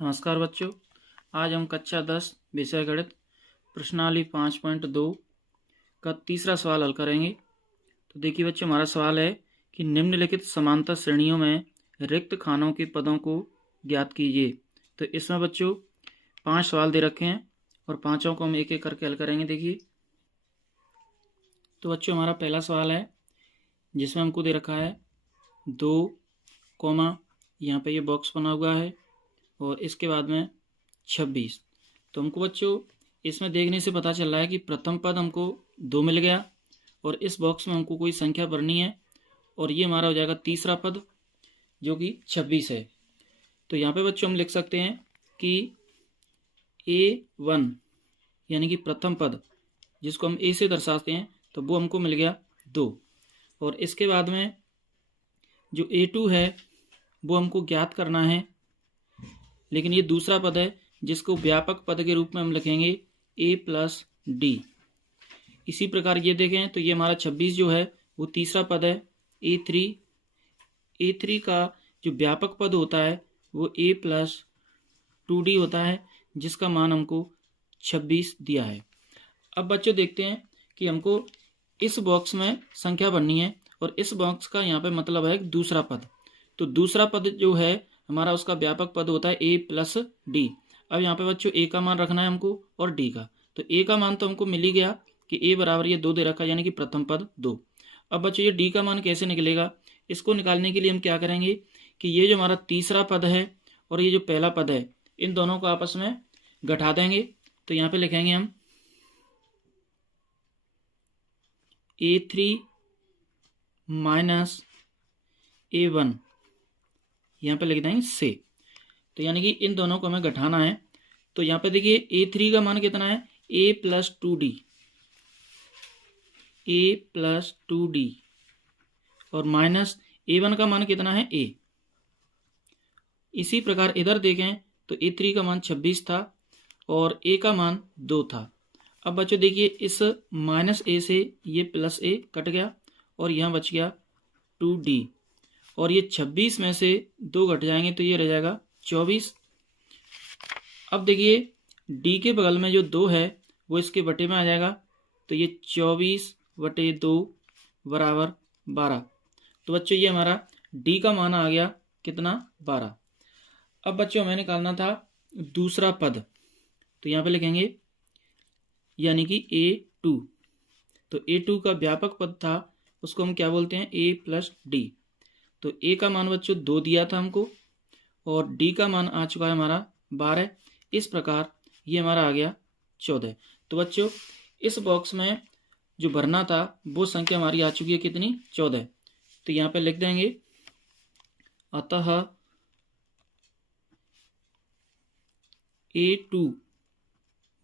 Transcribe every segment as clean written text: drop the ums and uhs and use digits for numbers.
नमस्कार बच्चों, आज हम कक्षा 10 विषय गणित प्रश्नावली 5.2 का तीसरा सवाल हल करेंगे। तो देखिए बच्चों, हमारा सवाल है कि निम्नलिखित समांतर श्रेणियों में रिक्त खानों के पदों को ज्ञात कीजिए। तो इसमें बच्चों 5 सवाल दे रखे हैं और पांचों को हम एक एक करके हल करेंगे। देखिए, तो बच्चों हमारा पहला सवाल है जिसमें हमको दे रखा है 2, यहाँ पे ये बॉक्स बना हुआ है और इसके बाद में 26। तो हमको बच्चों इसमें देखने से पता चल रहा है कि प्रथम पद हमको 2 मिल गया और इस बॉक्स में हमको कोई संख्या भरनी है और ये हमारा हो जाएगा तीसरा पद जो कि 26 है। तो यहाँ पे बच्चों हम लिख सकते हैं कि A1 यानी कि प्रथम पद जिसको हम A से दर्शाते हैं, तो वो हमको मिल गया 2। और इसके बाद में जो A2 है वो हमको ज्ञात करना है, लेकिन ये दूसरा पद है जिसको व्यापक पद के रूप में हम लिखेंगे A+D। इसी प्रकार ये देखें तो ये हमारा 26 जो है वो तीसरा पद है A3। A3 का जो व्यापक पद होता है वो A+2D होता है जिसका मान हमको 26 दिया है। अब बच्चों देखते हैं कि हमको इस बॉक्स में संख्या भरनी है और इस बॉक्स का यहाँ पे मतलब है दूसरा पद। तो दूसरा पद जो है हमारा उसका व्यापक पद होता है A+D। अब यहाँ पे बच्चों A का मान रखना है हमको और D का। तो A का मान तो हमको मिल ही गया कि A बराबर ये 2 दे रखा है, यानी कि प्रथम पद 2। अब बच्चों ये D का मान कैसे निकलेगा, इसको निकालने के लिए हम क्या करेंगे कि ये जो हमारा तीसरा पद है और ये जो पहला पद है इन दोनों को आपस में घटा देंगे। तो यहाँ पे लिखेंगे हम A3 माइनस A1, यहाँ पे लिख देंगे से। तो यानी कि इन दोनों को हमें घटाना है। तो यहाँ पे देखिए A3 का मान कितना है A+2D, A+2D और माइनस A1 का मान कितना है A। इसी प्रकार इधर देखें तो A3 का मान 26 था और A का मान 2 था। अब बच्चों देखिए इस माइनस A से ये प्लस A कट गया और यहाँ बच गया 2D और ये 26 में से 2 घट जाएंगे तो ये रह जाएगा 24। अब देखिए D के बगल में जो 2 है वो इसके बटे में आ जाएगा, तो ये 24/2 बराबर 12। तो बच्चों ये हमारा D का मान आ गया कितना, 12। अब बच्चों हमें निकालना था दूसरा पद, तो यहाँ पे लिखेंगे यानी कि A2। तो A2 का व्यापक पद था उसको हम क्या बोलते हैं A+D। तो A का मान बच्चों 2 दिया था हमको और D का मान आ चुका है हमारा 12। इस प्रकार ये हमारा आ गया 14। तो बच्चों इस बॉक्स में जो भरना था वो संख्या हमारी आ चुकी है कितनी, 14। तो यहाँ पे लिख देंगे अतः A2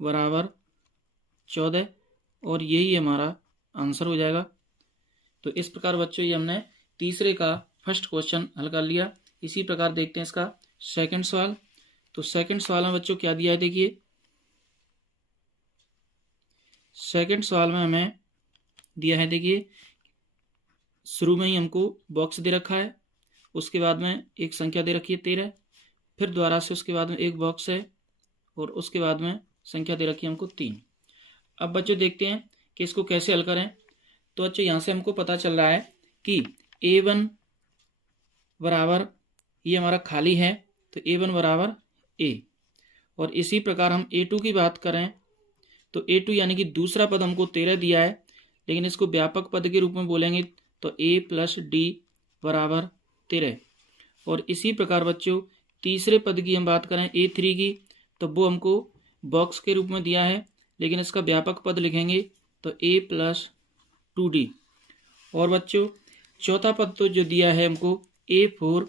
बराबर 14 और यही हमारा आंसर हो जाएगा। तो इस प्रकार बच्चों ये हमने तीसरे का फर्स्ट क्वेश्चन हल कर लिया। इसी प्रकार देखते हैं इसका सेकंड सवाल। तो सेकंड सवाल में बच्चों क्या दिया है, देखिए सेकंड सवाल में हमें दिया है, देखिए शुरू में ही हमको बॉक्स दे रखा है, उसके बाद में एक संख्या दे रखी है 13, फिर दोबारा से उसके बाद में एक बॉक्स है और उसके बाद में संख्या दे रखी है हमको 3। अब बच्चों देखते हैं कि इसको कैसे हल करें। तो बच्चों यहाँ से हमको पता चल रहा है कि A1 बराबर ये हमारा खाली है, तो A1 बराबर A। और इसी प्रकार हम A2 की बात करें तो A2 यानी कि दूसरा पद हमको 13 दिया है, लेकिन इसको व्यापक पद के रूप में बोलेंगे तो A+D बराबर 13। और इसी प्रकार बच्चों तीसरे पद की हम बात करें A3 की, तो वो हमको बॉक्स के रूप में दिया है, लेकिन इसका व्यापक पद लिखेंगे तो A+2D। और बच्चों चौथा पद तो जो दिया है हमको A4,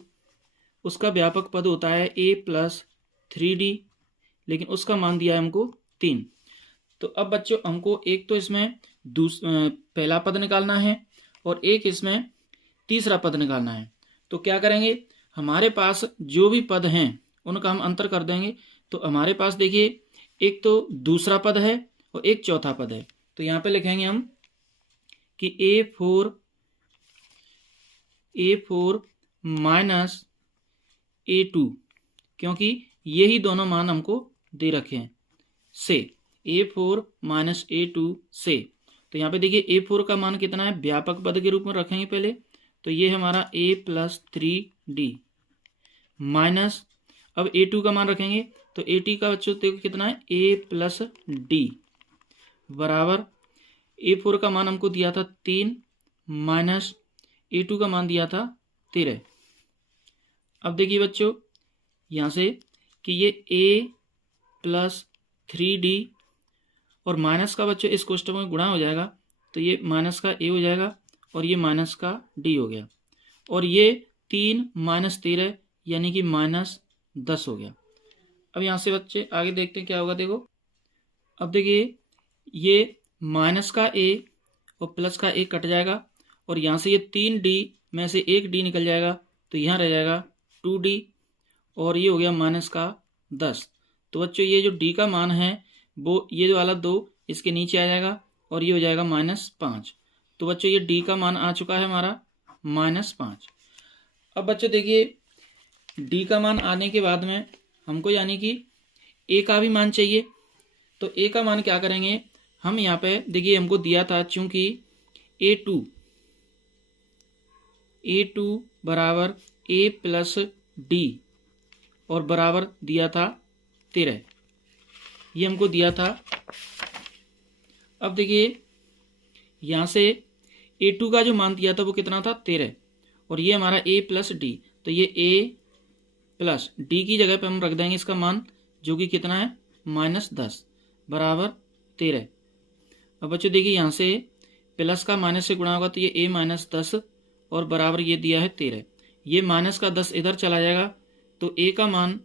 उसका व्यापक पद होता है A+3D, लेकिन उसका मान दिया है हमको 3। तो अब बच्चों हमको एक तो इसमें पहला पद निकालना है और एक इसमें तीसरा पद निकालना है। तो क्या करेंगे, हमारे पास जो भी पद हैं उनका हम अंतर कर देंगे। तो हमारे पास देखिए एक तो दूसरा पद है और एक चौथा पद है। तो यहाँ पे लिखेंगे हम कि A4 माइनस A2, क्योंकि यही दोनों मान हमको दे रखे हैं से A4 माइनस A2 से। तो यहाँ पे देखिए A4 का मान कितना है, व्यापक पद के रूप में रखेंगे पहले, तो ये हमारा A प्लस 3D माइनस, अब A2 का मान रखेंगे तो A2 का बच्चों देखो कितना है A प्लस D बराबर A4 का मान हमको दिया था 3 माइनस A2 का मान दिया था 13। अब देखिए बच्चों यहाँ से कि ये A प्लस 3D और माइनस का बच्चों इस कोष्टक में गुणा हो जाएगा, तो ये माइनस का A हो जाएगा और ये माइनस का D हो गया, और ये 3 माइनस 13 यानी कि माइनस 10 हो गया। अब यहाँ से बच्चे आगे देखते हैं क्या होगा। देखो अब देखिए ये माइनस का A और प्लस का A कट जाएगा, और यहाँ से ये 3D में से एक D निकल जाएगा, तो यहाँ रह जाएगा 2D, और ये हो गया माइनस का 10। तो बच्चों ये जो D का मान है वो ये वाला 2 इसके नीचे आ जाएगा, और ये हो जाएगा -5। तो बच्चों ये D का मान आ चुका है हमारा -5। अब बच्चों देखिए D का मान आने के बाद में हमको यानी कि A का भी मान चाहिए, तो A का मान क्या करेंगे हम, यहाँ पे देखिए हमको दिया था चूंकि A2 बराबर A प्लस D और बराबर दिया था 13, ये हमको दिया था। अब देखिए यहाँ से A2 का जो मान दिया था वो कितना था 13, और ये हमारा A प्लस D, तो ये A प्लस D की जगह पे हम रख देंगे इसका मान जो कि कितना है -10 बराबर 13। अब बच्चों देखिए यहाँ से प्लस का माइनस से गुणा होगा तो ये A -10 और बराबर ये दिया है 13, ये माइनस का 10 इधर चला जाएगा, तो A का मान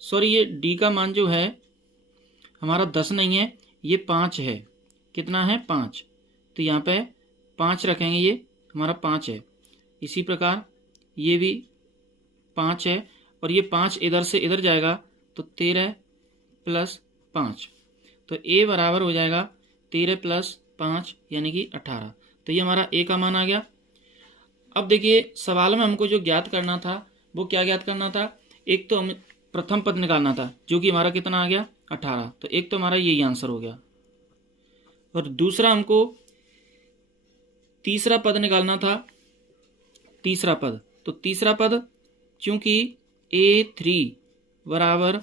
ये D का मान जो है हमारा 10 नहीं है, ये 5 है। कितना है 5, तो यहाँ पे 5 रखेंगे, ये हमारा 5 है। इसी प्रकार ये भी 5 है, और ये 5 इधर से इधर जाएगा तो 13 प्लस 5, तो A बराबर हो जाएगा 13 प्लस 5 यानी कि 18। तो ये हमारा A का मान आ गया। अब देखिए सवाल में हमको जो ज्ञात करना था वो क्या ज्ञात करना था, एक तो हम प्रथम पद निकालना था जो कि हमारा कितना आ गया 18, तो एक तो हमारा यही आंसर हो गया, और दूसरा हमको तीसरा पद निकालना था। तीसरा पद, तो तीसरा पद चूंकि A3 बराबर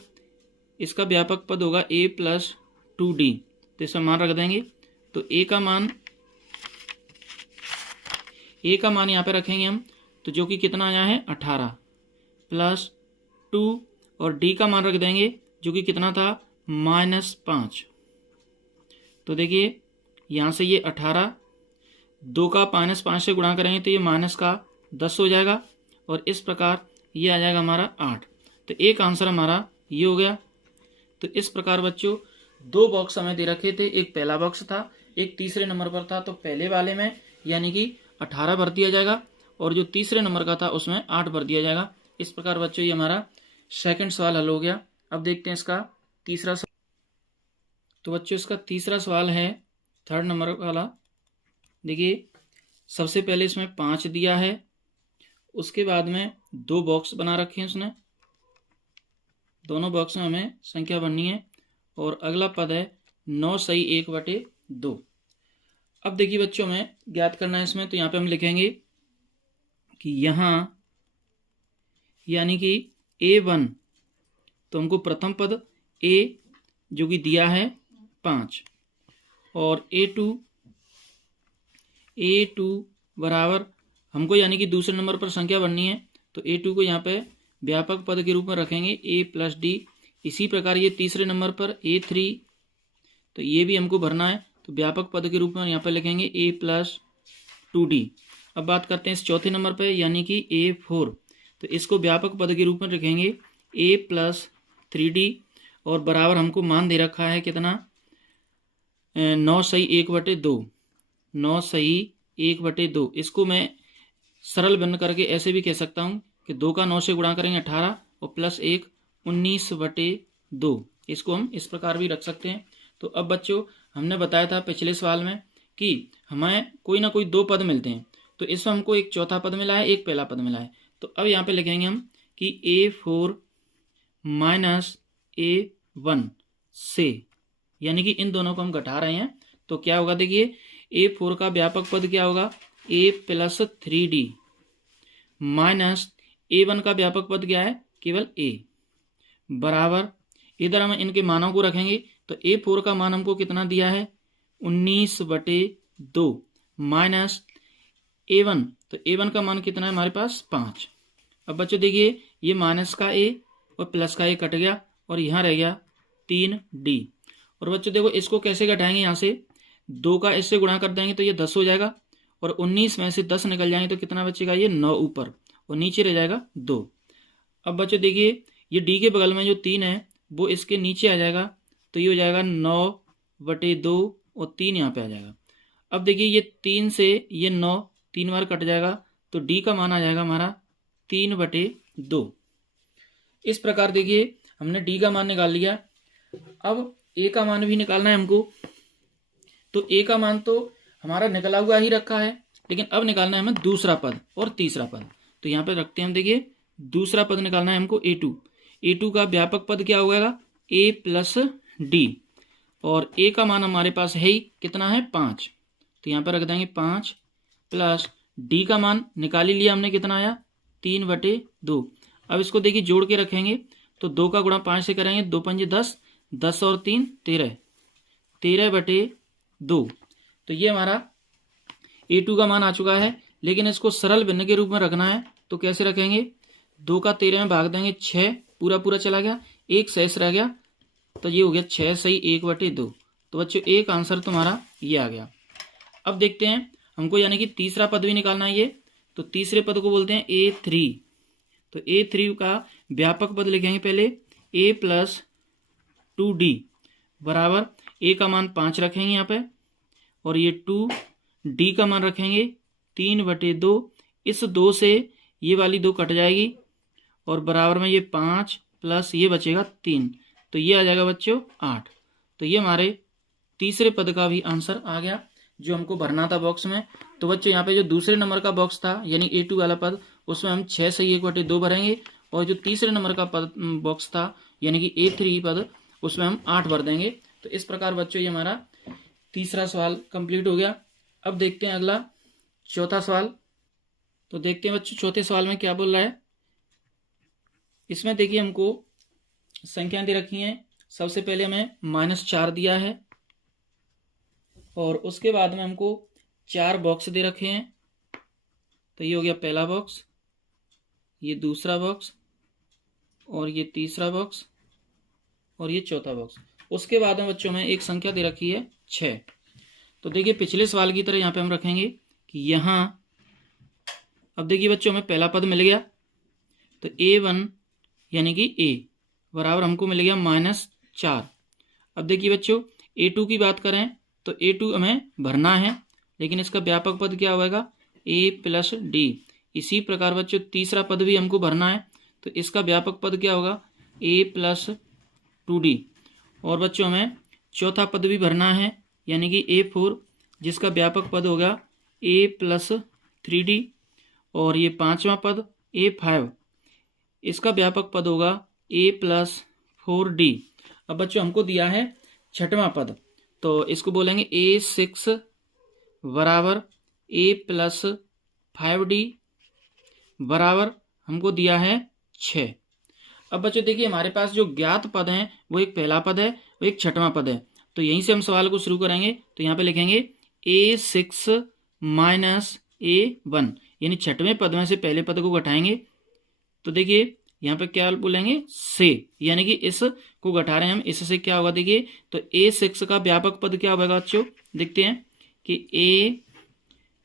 इसका व्यापक पद होगा A प्लस 2D, तो इसमें मान रख देंगे, तो A का मान यहाँ पे रखेंगे हम, तो जो कि कितना आया है 18 प्लस 2, और D का मान रख देंगे जो कि कितना था -5। तो देखिए यहाँ से ये 18 2 का -5 से गुणा करेंगे तो ये माइनस का 10 हो जाएगा, और इस प्रकार ये आ जाएगा हमारा 8। तो एक आंसर हमारा ये हो गया। तो इस प्रकार बच्चों 2 बॉक्स हमें दे रखे थे, एक पहला बॉक्स था, एक तीसरे नंबर पर था, तो पहले वाले में यानी कि 18 भर दिया जाएगा, और जो तीसरे नंबर का था उसमें 8 भर दिया जाएगा। इस प्रकार बच्चों ये हमारा सेकंड सवाल हल हो गया। अब देखते हैं इसका तीसरा सवाल। तो बच्चों इसका तीसरा सवाल है 3rd नंबर वाला। देखिए सबसे पहले इसमें 5 दिया है, उसके बाद में 2 बॉक्स बना रखे हैं उसने, दोनों बॉक्स में हमें संख्या बननी है, और अगला पद है 9 सही 1/2। अब देखिए बच्चों हमें ज्ञात करना है इसमें, तो यहाँ पे हम लिखेंगे कि यहाँ यानी कि A1, तो हमको प्रथम पद A जो कि दिया है 5, और A2 बराबर हमको यानी कि दूसरे नंबर पर संख्या बननी है, तो A2 को यहाँ पे व्यापक पद के रूप में रखेंगे A प्लस D। इसी प्रकार ये तीसरे नंबर पर A3, तो ये भी हमको भरना है, तो व्यापक पद के रूप में यहाँ पे लिखेंगे A प्लस 2D। अब बात करते हैं इस चौथे नंबर पे यानी कि A4, तो इसको व्यापक पद के रूप में रखेंगे A प्लस 3D, और बराबर हमको मान दे रखा है कितना 9 सही 1/2। 9 सही 1/2, इसको मैं सरल भिन्न करके ऐसे भी कह सकता हूँ कि 2 का 9 से गुणा करेंगे 18 और प्लस 1 19/2, इसको हम इस प्रकार भी रख सकते हैं। तो अब बच्चों हमने बताया था पिछले सवाल में कि हमें कोई ना कोई 2 पद मिलते हैं, तो इसमें हमको एक चौथा पद मिला है, एक पहला पद मिला है। तो अब यहाँ पे लिखेंगे हम कि A4 माइनस A1 से, यानी कि इन दोनों को हम घटा रहे हैं तो क्या होगा, देखिए A4 का व्यापक पद क्या होगा, A plus 3D minus A1 का व्यापक पद क्या है, केवल A, बराबर इधर हम इनके मानों को रखेंगे तो A4 का मान हमको कितना दिया है, 19/2 माइनस A1, तो A1 का मान कितना है हमारे पास 5। अब बच्चों देखिए ये माइनस का A और प्लस का A कट गया और यहाँ रह गया 3D। और बच्चों देखो इसको कैसे घटाएंगे, यहाँ से 2 का इससे गुणा कर देंगे तो ये 10 हो जाएगा और 19 में से 10 निकल जाएंगे तो कितना बचेगा, ये 9 ऊपर और नीचे रह जाएगा 2। अब बच्चों देखिए ये D के बगल में जो 3 है वो इसके नीचे आ जाएगा तो ये हो जाएगा 9/2 और 3 यहाँ पे आ जाएगा। अब देखिए ये 3 से ये 9 3 बार कट जाएगा तो D का मान आ जाएगा हमारा 3/2। इस प्रकार देखिए हमने D का मान निकाल लिया। अब A का मान भी निकालना है हमको, तो A का मान तो हमारा निकला हुआ ही रखा है, लेकिन अब निकालना है हमें दूसरा पद और तीसरा पद। तो यहाँ पे रखते हैं हम, देखिए दूसरा पद निकालना है हमको A2 का व्यापक पद क्या होगा, A प्लस D, और A का मान हमारे पास है ही कितना है 5, तो यहाँ पर रख देंगे 5 प्लस D का मान निकाल ही लिया हमने, कितना आया 3/2। अब इसको देखिए जोड़ के रखेंगे तो 2 का गुणा 5 से करेंगे, 2 पंजे 10, 10 और 3 13, 13/2। तो ये हमारा A2 का मान आ चुका है। लेकिन इसको सरल भिन्न के रूप में रखना है तो कैसे रखेंगे, 2 का 13 में भाग देंगे, 6 पूरा पूरा चला गया, 1 शेष रह गया तो ये हो गया 6 सही 1/2। तो बच्चों एक आंसर तुम्हारा ये आ गया। अब देखते हैं हमको यानी कि तीसरा पद भी निकालना है ये, तो तीसरे पद को बोलते हैं A3। तो A3 का व्यापक पद लिखेंगे पहले A प्लस 2D बराबर A का मान 5 रखेंगे यहाँ पे और ये 2D का मान रखेंगे 3/2। इस 2 से ये वाली 2 कट जाएगी और बराबर में ये 5 प्लस ये बचेगा 3, तो ये आ जाएगा बच्चों 8। तो ये हमारे तीसरे पद का भी आंसर आ गया जो हमको भरना था बॉक्स में। तो बच्चों यहाँ पे जो दूसरे नंबर का बॉक्स था यानी A2 वाला पद, उसमें हम 6 सही 1/2 भरेंगे, और जो तीसरे नंबर का पद बॉक्स था यानी कि A3 पद, उसमें हम 8 भर देंगे। तो इस प्रकार बच्चों ये हमारा तीसरा सवाल कंप्लीट हो गया। अब देखते हैं अगला चौथा सवाल। तो देखते हैं बच्चों चौथे सवाल में क्या बोल रहा है। इसमें देखिए हमको संख्या दे रखी हैं। सबसे पहले हमें -4 दिया है और उसके बाद में हमको 4 बॉक्स दे रखे हैं। तो ये हो गया पहला बॉक्स, ये दूसरा बॉक्स, और ये तीसरा बॉक्स, और ये चौथा बॉक्स। उसके बाद में बच्चों में एक संख्या दे रखी है 6। तो देखिए पिछले सवाल की तरह यहाँ पे हम रखेंगे कि यहाँ, अब देखिए बच्चों हमें पहला पद मिल गया तो A1 यानी कि A बराबर हमको मिल गया -4। अब देखिए बच्चों A2 की बात करें तो A2 हमें भरना है, लेकिन इसका व्यापक पद क्या होगा, A प्लस D। इसी प्रकार बच्चों तीसरा पद भी हमको भरना है, तो इसका व्यापक पद क्या होगा, A प्लस 2D। और बच्चों हमें चौथा पद भी भरना है यानी कि A4, जिसका व्यापक पद होगा A प्लस 3D। और ये पांचवा पद A5, इसका व्यापक पद होगा A प्लस 4D। अब बच्चों हमको दिया है छठवां पद, तो इसको बोलेंगे A6 बराबर A प्लस 5D बराबर हमको दिया है 6। अब बच्चों देखिए हमारे पास जो ज्ञात पद हैं वो एक पहला पद है, वो एक छठवां पद है। तो यहीं से हम सवाल को शुरू करेंगे। तो यहाँ पे लिखेंगे A6 माइनस A1, यानी छठवें पद में से पहले पद को घटाएंगे। तो देखिए यहाँ पे क्या बोलेंगे, से, यानी कि इस को घटा रहे हैं हम, इससे क्या होगा देखिए। तो A6 का व्यापक पद क्या होगा बच्चों, देखते हैं कि A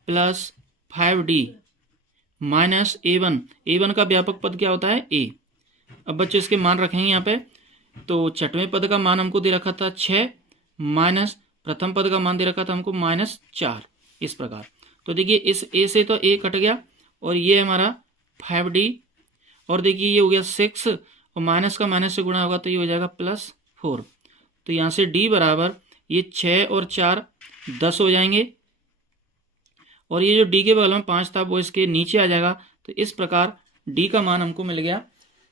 plus 5D minus A1 का व्यापक पद क्या होता है A। अब बच्चों इसके मान रखेंगे यहाँ पे। तो छठवें पद का मान हमको दे रखा था 6 माइनस प्रथम पद का मान दे रखा था हमको -4, इस प्रकार। तो देखिए इस A से तो A कट गया और ये हमारा 5D, और देखिए ये हो गया 6 और माइनस का माइनस से गुणा होगा तो ये हो जाएगा +4। तो यहाँ से D बराबर ये 6 और 4 10 हो जाएंगे, और ये जो D के बगल में 5 था वो इसके नीचे आ जाएगा। तो इस प्रकार D का मान हमको मिल गया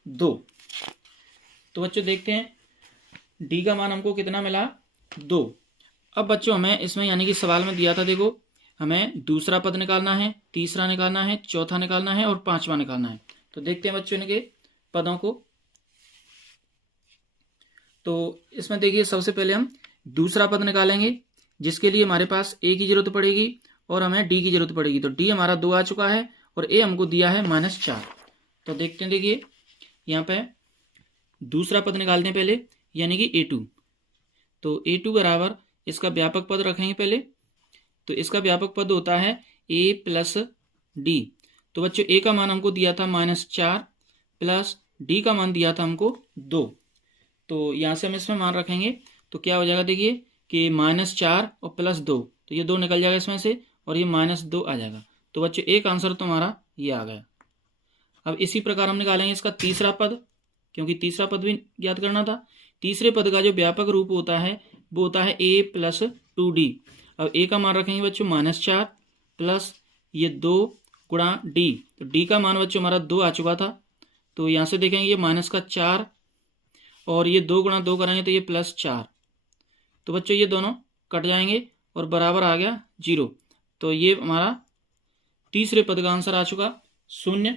2। तो बच्चों देखते हैं डी का मान हमको कितना मिला, 2। अब बच्चों हमें इसमें यानी कि सवाल में दिया था, देखो हमें दूसरा पद निकालना है, तीसरा निकालना है, चौथा निकालना है और पांचवा निकालना है। तो देखते हैं बच्चों इनके पदों को। तो इसमें देखिए सबसे पहले हम दूसरा पद निकालेंगे, जिसके लिए हमारे पास ए की जरूरत पड़ेगी और हमें डी की जरूरत पड़ेगी। तो डी हमारा 2 आ चुका है और ए हमको दिया है -4। तो देखते हैं, देखिए यहाँ पे दूसरा पद निकालते हैं पहले, यानी कि A2। तो A2 बराबर इसका व्यापक पद रखेंगे पहले। तो इसका व्यापक पद होता है A प्लस डी। तो बच्चों ए का मान हमको दिया था -4 प्लस डी का मान दिया था हमको 2। तो यहाँ से हम इसमें मान रखेंगे तो क्या हो जाएगा, देखिए कि -4 और +2, तो ये 2 निकल जाएगा इसमें से और ये -2 आ जाएगा। तो बच्चों एक आंसर तो हमारा ये आ गया। अब इसी प्रकार हम निकालेंगे इसका तीसरा पद, क्योंकि तीसरा पद भी ज्ञात करना था। तीसरे पद का जो व्यापक रूप होता है वो होता है A प्लस 2D। अब ए का मान रखेंगे बच्चों -4 प्लस ये 2 गुणा डी। तो डी का मान बच्चों हमारा 2 आ चुका था। तो यहाँ से देखेंगे ये -4 और ये 2 गुणा 2 कराएंगे तो ये +4। तो बच्चों ये दोनों कट जाएंगे और बराबर आ गया 0। तो ये हमारा तीसरे पद का आंसर आ चुका 0।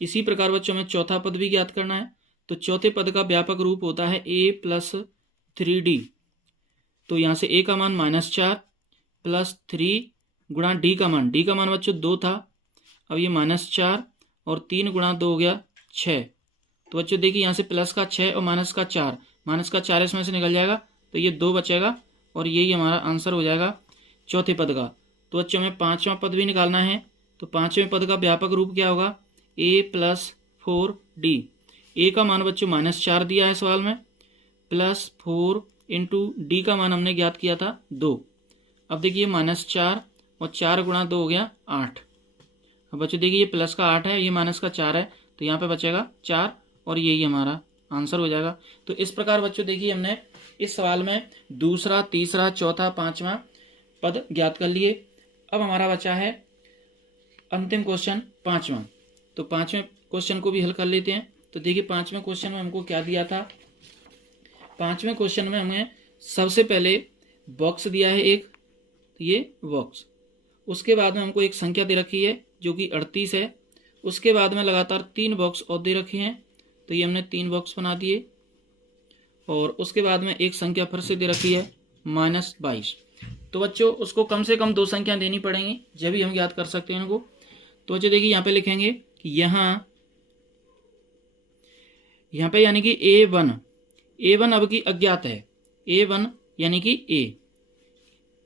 इसी प्रकार बच्चों में चौथा पद भी ज्ञात करना है। तो चौथे पद का व्यापक रूप होता है A प्लस 3D। तो यहाँ से ए का मान -4 प्लस 3 गुणा डी का मान बच्चों 2 था। अब ये -4 और 3 गुणा 2 हो गया 6। तो बच्चों देखिए यहाँ से प्लस का 6 और माइनस का 4 इसमें से निकल जाएगा तो ये 2 बचेगा और यही हमारा आंसर हो जाएगा चौथे पद का। तो बच्चों हमें पांचवा पद भी निकालना है। तो पांचवें पद का व्यापक रूप क्या होगा, A प्लस 4D। ए का मान बच्चों -4 दिया है सवाल में, +4 इंटू डी का मान हमने ज्ञात किया था 2। अब देखिए -4 और 4 गुणा 2 हो गया 8। अब बच्चों देखिए ये प्लस का 8 है, ये माइनस का 4 है, तो यहाँ पे बचेगा 4 और यही हमारा आंसर हो जाएगा। तो इस प्रकार बच्चों देखिए हमने इस सवाल में दूसरा, तीसरा, चौथा, पांचवा पद ज्ञात कर लिए। अब हमारा बचा है अंतिम क्वेश्चन पांचवा। तो पांचवें क्वेश्चन को भी हल कर लेते हैं। तो देखिए पांचवें क्वेश्चन में हमको क्या दिया था। पांचवें क्वेश्चन में हमें सबसे पहले बॉक्स दिया है एक, ये बॉक्स। उसके बाद में हमको एक संख्या दे रखी है जो कि 38 है। उसके बाद में लगातार 3 बॉक्स और दे रखे हैं, तो ये हमने 3 बॉक्स बना दिए। और उसके बाद में एक संख्या फिर से दे रखी है -22। तो बच्चों उसको कम से कम 2 संख्या देनी पड़ेंगी, जब भी हम याद कर सकते हैं इनको। तो बच्चों देखिए यहाँ पे लिखेंगे कि यहाँ पे यानी कि A1 अब की अज्ञात है। A1 यानी कि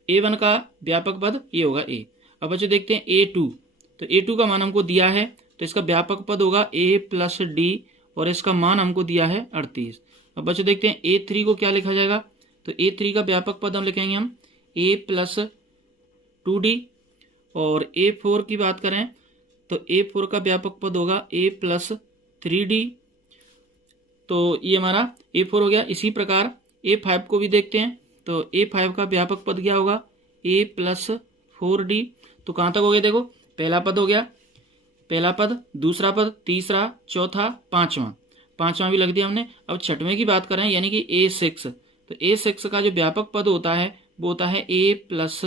A1 का व्यापक पद ये होगा A। अब बच्चों देखते हैं A2। तो A2 का मान हमको दिया है, तो इसका व्यापक पद होगा A प्लस D और इसका मान हमको दिया है 38। अब बच्चों देखते हैं A3 को क्या लिखा जाएगा। तो A3 का व्यापक पद हम लिखेंगे हम A प्लस 2D। और A4 की बात करें तो A4 का व्यापक पद होगा A प्लस 3D। तो ये हमारा A4 हो गया। इसी प्रकार A5 को भी देखते हैं। तो A5 का व्यापक पद क्या होगा, A प्लस 4D। तो कहाँ तक हो गया, देखो पहला पद हो गया, पहला पद, दूसरा पद, तीसरा, चौथा, पांचवा भी लग दिया हमने। अब छठवें की बात करें यानी कि A6। तो A6 का जो व्यापक पद होता है वो होता है A प्लस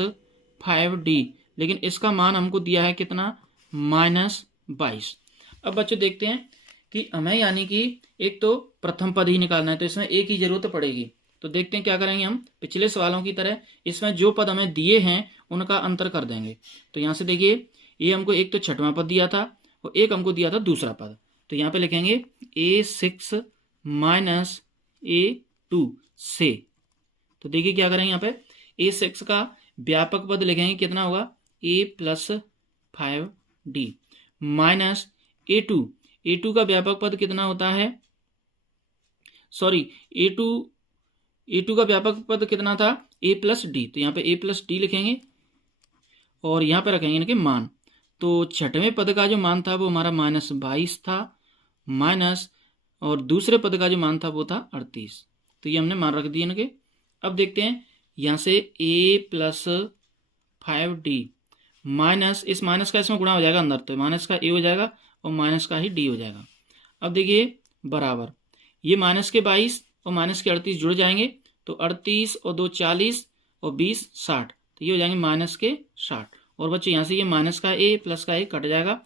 5D, लेकिन इसका मान हमको दिया है कितना, -22। अब बच्चों देखते हैं कि हमें यानी कि एक तो प्रथम पद ही निकालना है, तो इसमें A की जरूरत पड़ेगी। तो देखते हैं क्या करेंगे हम, पिछले सवालों की तरह इसमें जो पद हमें दिए हैं उनका अंतर कर देंगे। तो यहाँ से देखिए ये हमको एक तो छठवां पद दिया था और एक हमको दिया था दूसरा पद। तो यहाँ पे लिखेंगे A6 माइनस A2 से। तो देखिए क्या करेंगे यहाँ पे A6 का व्यापक पद लिखेंगे, कितना होगा A plus 5D minus A2 का व्यापक पद कितना होता है, सॉरी A2 का व्यापक पद कितना था, A प्लस D। तो यहाँ पे A प्लस D लिखेंगे और यहाँ पे रखेंगे इनके मान। तो छठवें पद का जो मान था वो हमारा -22 था, माइनस और दूसरे पद का जो मान था वो था 38। तो ये हमने मान रख दिए इनके। अब देखते हैं यहाँ से A प्लस 5D माइनस, इस माइनस का इसमें गुणा हो जाएगा अंदर, तो माइनस का A हो जाएगा और माइनस का ही D हो जाएगा। अब देखिए बराबर, ये माइनस के 22 और माइनस के 38 जुड़ जाएंगे तो 38 और 2 40 और 20 60, तो ये हो जाएंगे माइनस के 60। और बच्चों यहाँ से ये माइनस का a प्लस का a कट जाएगा,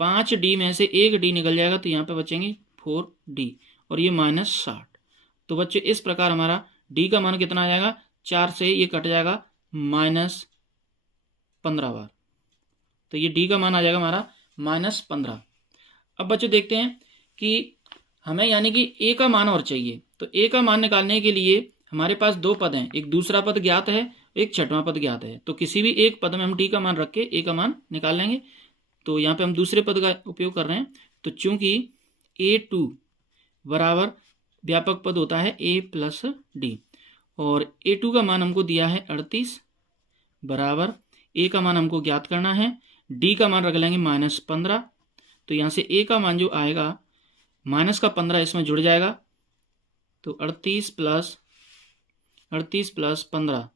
5d में से एक d निकल जाएगा तो यहाँ पे बचेंगे 4d और ये -60। तो बच्चों इस प्रकार हमारा d का मान कितना आ जाएगा, 4 से ये कट जाएगा -15 बार, तो ये d का मान आ जाएगा हमारा -15। अब बच्चों देखते हैं कि हमें यानी कि a का मान और चाहिए, तो a का मान निकालने के लिए हमारे पास दो पद हैं, एक दूसरा पद ज्ञात है, एक छठवां पद ज्ञात है, तो किसी भी एक पद में हम d का मान रख के a का मान निकाल लेंगे। तो यहाँ पे हम दूसरे पद का उपयोग कर रहे हैं, तो चूंकि a2 बराबर व्यापक पद होता है a प्लस डी, और a2 का मान हमको दिया है 38 बराबर a का मान हमको ज्ञात करना है, d का मान रख लेंगे -15। तो यहाँ से a का मान जो आएगा माइनस का 15 इसमें जुड़ जाएगा, तो 38 प्लस 15,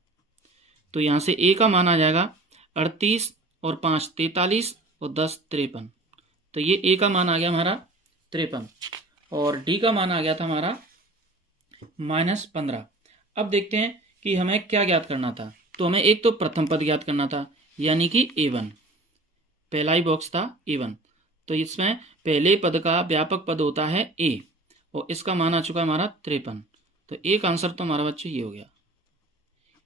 तो यहाँ से a का मान आ जाएगा 38 और 5 43 और 10 53, तो ये a का मान आ गया हमारा 53 और d का मान आ गया था हमारा -15। अब देखते हैं कि हमें क्या ज्ञात करना था, तो हमें एक तो प्रथम पद ज्ञात करना था यानी कि a1, पहला ही बॉक्स था a1, तो इसमें पहले पद का व्यापक पद होता है a और इसका मान आ चुका है हमारा 53, तो एक आंसर तो हमारा बच्चों ये हो गया।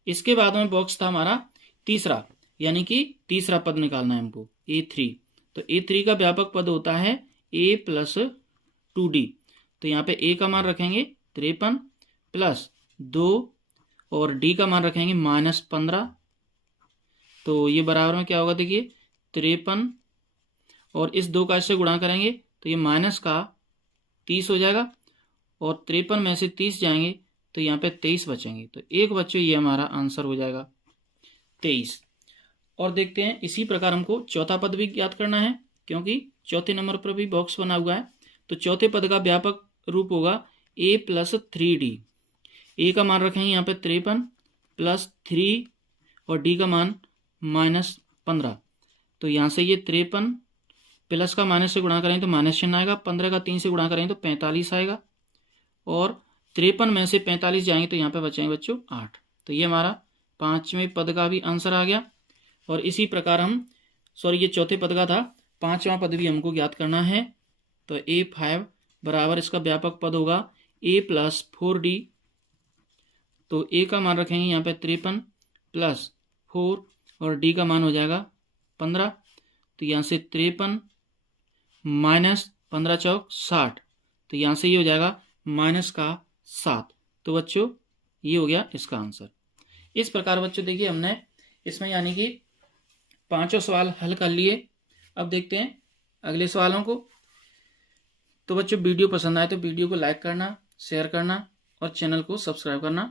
इसके बाद में बॉक्स था हमारा तीसरा, यानी कि तीसरा पद निकालना है हमको a3, तो a3 का व्यापक पद होता है a प्लस 2d, तो यहाँ पे a का मान रखेंगे 53 प्लस 2 और d का मान रखेंगे -15, तो ये बराबर में क्या होगा देखिए 53 और इस 2 का इससे गुणा करेंगे तो ये माइनस का 30 हो जाएगा और 53 में से 30 जाएंगे तो यहाँ पे 23 बचेंगे, तो एक बच्चों ये हमारा आंसर हो जाएगा 23। और देखते हैं इसी प्रकार हमको चौथा पद भी ज्ञात करना है, क्योंकि चौथे नंबर पर भी बॉक्स बना हुआ है, तो चौथे पद का व्यापक रूप होगा a प्लस 3d, a का मान रखेंगे यहाँ पे 53 प्लस 3 और d का मान -15, तो यहाँ से ये 53 प्लस का माइनस से गुणा करेंगे तो माइनस चिन्ह आएगा, 15 का 3 से गुणा करेंगे तो 45 आएगा और 53 में से 45 जाएंगे तो यहाँ पे बचेंगे बच्चों 8, तो ये हमारा पांचवें पद का भी आंसर आ गया। और इसी प्रकार हम ये चौथे पद का था, पांचवा पद भी हमको ज्ञात करना है, तो a5 बराबर इसका व्यापक पद होगा a प्लस 4d, तो a का मान रखेंगे यहाँ पे 53 प्लस 4 और d का मान हो जाएगा 15, तो यहाँ से 53 माइनस 15 चौक 60, तो यहाँ से ये हो जाएगा -7, तो बच्चों ये हो गया इसका आंसर। इस प्रकार बच्चों देखिए हमने इसमें यानी कि पांचों सवाल हल कर लिए। अब देखते हैं अगले सवालों को। तो बच्चों वीडियो पसंद आए तो वीडियो को लाइक करना, शेयर करना और चैनल को सब्सक्राइब करना